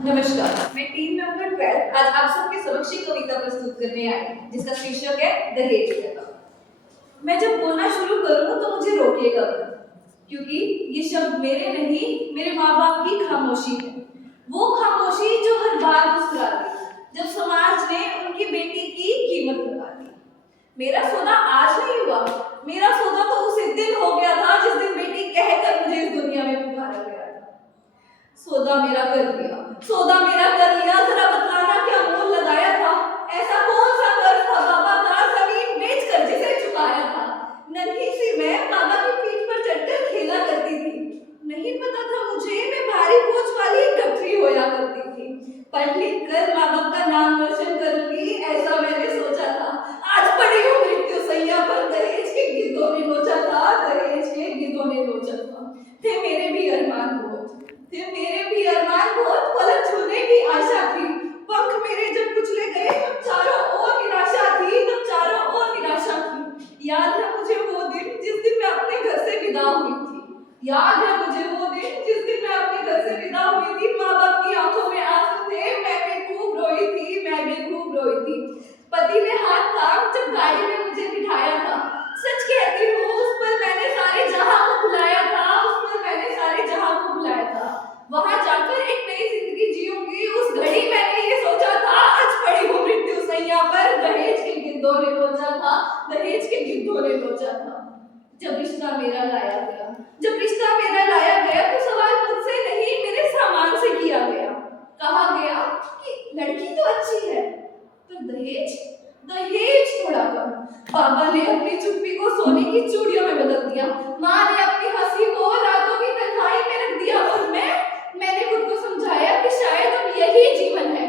नमस्कार, मैं team number 12 आज आप सबके समक्ष एक कविता प्रस्तुत करने आई जिसका शीर्षक है दहेज प्रथा। मैं जब बोलना शुरू करूं तो मुझे रोकिएगा क्योंकि ये शब्द मेरे नहीं मेरे माँ बाप की खामोशी है। वो खामोशी जो हर बार मुस्कुराती जब समाज ने उनकी बेटी की कीमत लगा दी। मेरा सौदा आज नहीं हुआ, मेरा सौदा तो उसी दिन हो गया था जिस दिन बेटी कहकर मुझे इस दुनिया में पुकारा गया था। सौदा मेरा कर लिया, सौदा मेरा कर लिया, जरा बतलाना क्या मोल लगाया था। ऐसा कौन सा कर्ज था बाबा का जमीन बेचकर जिसे चुकाया था। नन्ही सी मैं बाबा की पीठ पर चढ़कर खेला करती थी। नहीं पता था मुझे मैं भारी बोझ वाली गठरी होया करती थी। पढ़ लिख कर माँ बाप का नाम रोशन करूंगी ऐसा मैंने सोचा था। आज पड़ी हूँ मृत्यु सैया पर, दहेज के गिद्धों ने नोचा था, दहेज के गिद्धों ने नोचा था। थे मेरे भी अरमान बहुत, थे मेरे भी अरमान बहुत, पलक छूने की आशा थी। पंख मेरे जब कुचले गए तब चारों ओर निराशा थी, तब चारों ओर निराशा थी। याद है मुझे वो दिन जिस दिन मैं अपने घर से विदा हुई थी। याद है मुझे वो दिन जिस दिन मैं अपने घर से विदा हुई थी। माँ बाप की आंखों में आंसू थे, मैं भी खूब रोई थी, मैं भी खूब रोई थी। पति ने हाथ थाम जब गाड़ी में मुझे बिठाया था। सच कहती हूँ उस पर मैंने सारे जहां को बुलाया था, उस पर मैंने सारे जहां को बुलाया था। वहां जाकर एक नई जिंदगी जीऊंगी, उस घड़ी मैंने ये सोचा था। आज पड़ी हूँ मृत्यु सैया पर, दहेज के गिद्धों ने नोचा था, दहेज के गिद्धों ने नोचा था। जब रिश्ता मेरा लाया गया, जब रिश्ता मेरा लाया गया तो सवाल मुझसे नहीं मेरे सामान से किया गया। कहा गया कि लड़की तो अच्छी है पर दहेज, दहेज थोड़ा कम। पापा ने अपनी चुप्पी को सोने की चूड़ियों में बदल दिया। माँ ने अपनी हंसी को रातों की तन्हाई में रख दिया। और मैंने खुद को समझाया कि शायद अब यही जीवन है।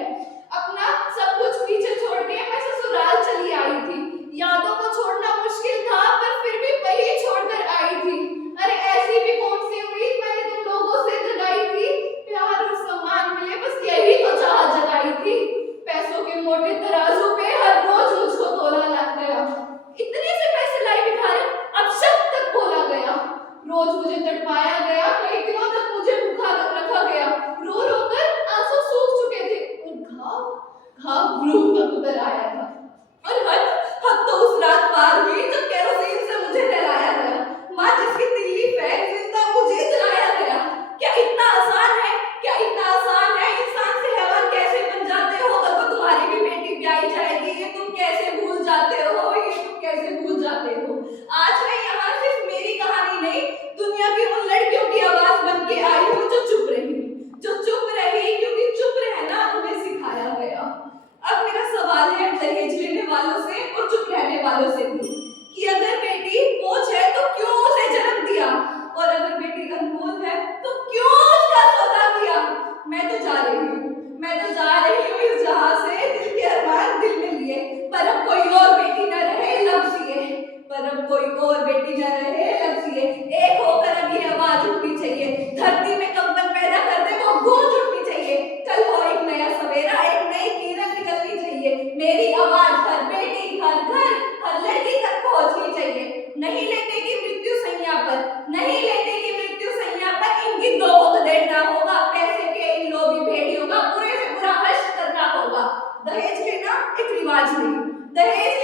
अपना सब कुछ पीछे छोड़ के मैं ससुराल चली आई थी। यादों को छोड़ना मुश्किल था पर फिर भी वही छोड़कर आई थी। अरे ऐसी भी कौन सी उम्मीद मैंने तुम लोगों से जगाई थी। प्यार और सम्मान मिले बस यही तो चाह जगाई थी। पैसों के मोटे तराजू पे हर रोज मुझको तोला लग गया। इतने से पैसे लाई भिखारी, अब शब्द तक बोला गया। रोज मुझे तड़पाया गया, कई दिनों तक मुझे भूखा रखा गया। रो रो कर आंसू सूख चुके थे और घाव घाव रूह तक उतर आया था। और हद तो उस रात पार हुई जब केरोसिन से मुझे नहलाया गया। माँ जिसकी तिल्ली फेंक जिंदा मुझे जलाया गया। क्या इतना आसान है, क्या इतना आसान है इंसान से हैवान कैसे बन जाते हो। अगर तुम्हारी भी बेटी ब्याही जाएगी ये तुम कैसे भूल जाते हो, ये तुम कैसे भूल जाते हो। आज मैं यहाँ सिर्फ मेरी कहानी नहीं दुनिया की उन लड़कियों की आवाज बन के आई हूँ जो चुप रही, जो चुप रही क्योंकि चुप रहना उन्हें सिखाया गया। अब मेरा सवाल है दहेज लेने वालों से और चुप रहने वालों से भी कि अगर बेटी बोझ है तो क्यों उसे जन्म दिया, और अगर बेटी अनमोल है तो क्यों उसका सौदा किया। मैं तो जा रही हूँ, मैं तो जा रही हूँ इस जहां से, दिल के अरमान दिल में लिए। पर अब कोई और बेटी न रहे लफ्ज़ ये, पर अब कोई और बेटी न रहे लफ्ज़ ये। एक होकर अब ये आवाज उठनी चाहिए, धरती में कंपन पैदा कर दे वो गूंज उठनी चाहिए। कल हो एक नया सवेरा, एक नई किरण निकलनी चाहिए। मेरी आवाज हर बेटी, हर घर, हर लड़की तक पहुंचनी चाहिए। नहीं लेने की मृत्यु सैया पर, नहीं लेने की मृत्यु सैया पर इन गिद्धों को खदेड़ना होगा। पैसे के इन लोभी भेड़ियों का बुरे से बुरा हश्र करना होगा। दहेज लेना एक रिवाज नहीं, दहेज